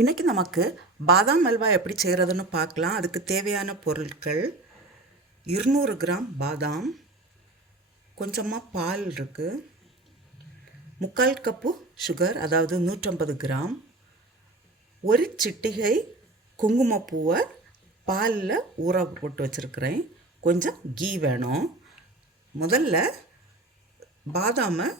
இன்றைக்கி நமக்கு பாதாம் அல்வா எப்படி செய்கிறதுன்னு பார்க்கலாம். அதுக்கு தேவையான பொருட்கள் 200 கிராம் பாதாம், கொஞ்சமாக பால் இருக்குது, 3/4 கப்பு சுகர், அதாவது 150 கிராம், ஒரு சிட்டிகை குங்குமப்பூவை பாலில் ஊற போட்டு வச்சுருக்கிறேன், கொஞ்சம் கீ வேணும். முதல்ல பாதாமை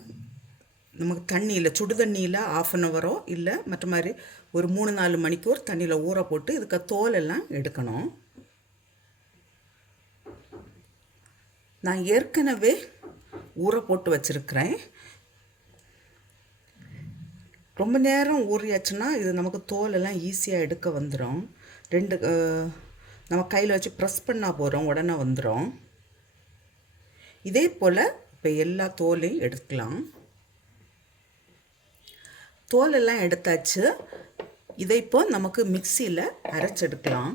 நமக்கு தண்ணியில் சுடு தண்ணியில் 1/2 ஹவரோ இல்லை மற்ற மாதிரி ஒரு 3-4 மணிக்கூர் தண்ணியில் ஊற போட்டு இதுக்கு தோலெல்லாம் எடுக்கணும். நான் ஏற்கனவே ஊற போட்டு வச்சுருக்கிறேன். ரொம்ப நேரம் ஊறியாச்சுன்னா இது நமக்கு தோலெல்லாம் ஈஸியாக எடுக்க வந்துடும். நம்ம கையில் வச்சு ப்ரெஸ் பண்ணால் போகிறோம், உடனே வந்துடும். இதே போல் இப்போ எல்லா தோலையும் எடுக்கலாம். தோலெல்லாம் எடுத்தாச்சு. இதை இப்போ நமக்கு மிக்சியில் அரைச்செடுக்கலாம்.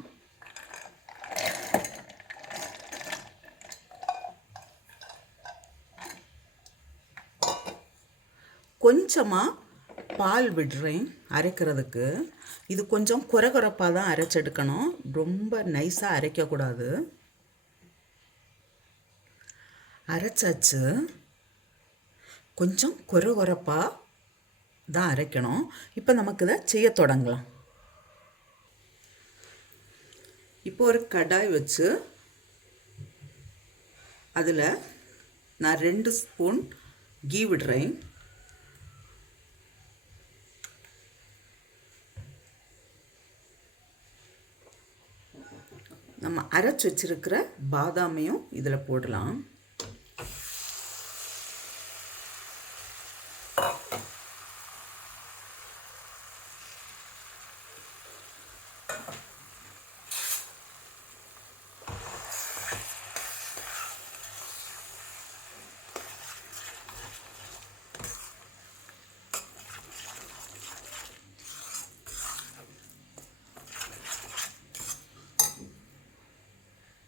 கொஞ்சமாக பால் விடுறேன் அரைக்கிறதுக்கு. இது கொஞ்சம் குறகுறப்பாக தான் அரைச்செடுக்கணும், ரொம்ப நைஸாக அரைக்கக்கூடாது. அரைச்சாச்சு. கொஞ்சம் குறகுறப்பாக தான் அரைக்கணும். இப்போ நமக்கு இதை செய்ய தொடங்கலாம். இப்போ ஒரு கடாய் வச்சு அதில் நான் 2 ஸ்பூன் கீ விடுறேன். நம்ம அரைச்சி வச்சிருக்கிற பாதாமையும் இதில் போடலாம்.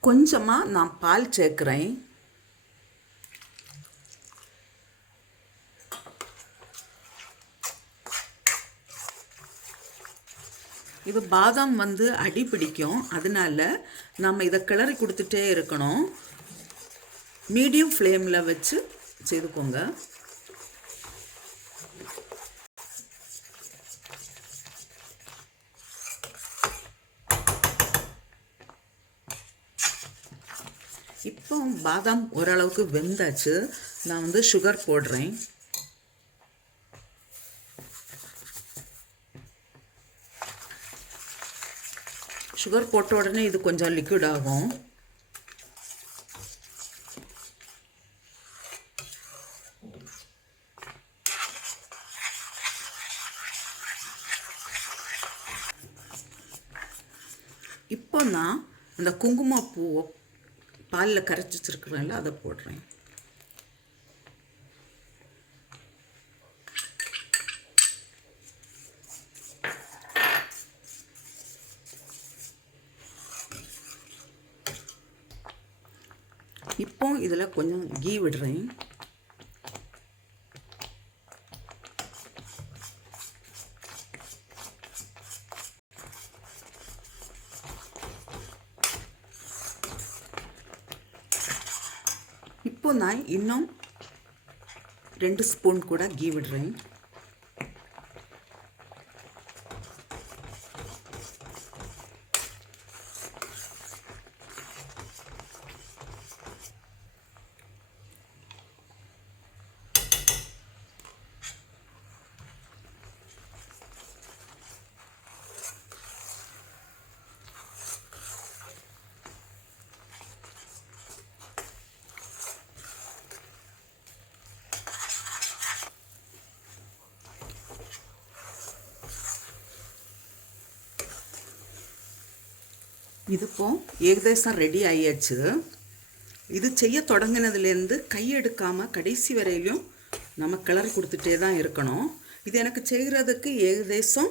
கொஞ்சமாக நான் பால் சேர்க்குறேன். இது பாதாம் அடி பிடிக்கும், அதனால நம்ம இதை கிளறி கொடுத்துட்டே இருக்கணும். மீடியம் ஃப்ளேமில் வச்சு செய்துக்கோங்க. இப்போ பாதாம் ஓரளவுக்கு வெந்தாச்சு. நான் சுகர் போடுறேன். சுகர் போட்ட உடனே இது கொஞ்சம் லிக்விட் ஆகும். இப்போ நான் அந்த குங்குமப்பூவை பாலில் கரைச்சி வச்சுருக்கிறேன்ல, அதை போடுறேன். இப்போ இதில் கொஞ்சம் கீ விடுறேன். இப்போ நான் இன்னும் 2 ஸ்பூன் கூட கீ விடுறேன். இது இப்போ ஏகதேசம் ரெடி ஆகியாச்சு. இது செய்ய தொடங்கினதுலேருந்து கையெடுக்காமல் கடைசி வரையிலும் நம்ம கிளறி கொடுத்துட்டே தான் இருக்கணும். இது எனக்கு செய்கிறதுக்கு ஏகதேசம்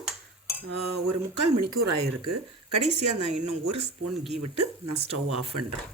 ஒரு 3/4 மணிக்கூர் ஆகிருக்கு. கடைசியாக நான் இன்னும் 1 ஸ்பூன் கீ விட்டு நான் ஸ்டவ் ஆஃப் பண்ணுறேன்.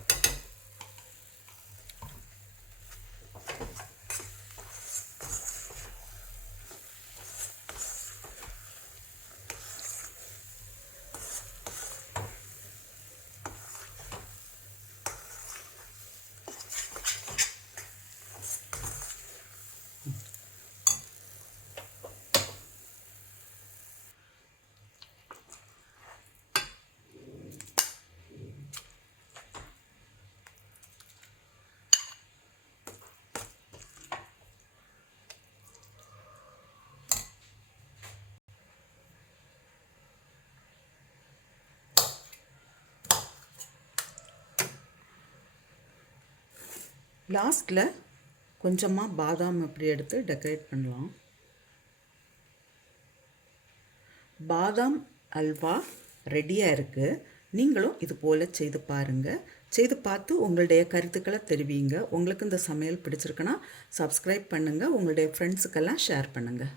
லாஸ்ட்டில் கொஞ்சமாக பாதாம் அப்படி எடுத்து டெக்கரேட் பண்ணலாம். பாதாம் அல்வா ரெடியாக இருக்குது. நீங்களும் இது போல் செய்து பாருங்கள். செய்து பார்த்து உங்களுடைய கருத்துக்களை தெரிவிங்க. உங்களுக்கு இந்த சமையல் பிடிச்சிருக்குன்னா சப்ஸ்கிரைப் பண்ணுங்கள். உங்களுடைய ஃப்ரெண்ட்ஸுக்கெல்லாம் ஷேர் பண்ணுங்கள்.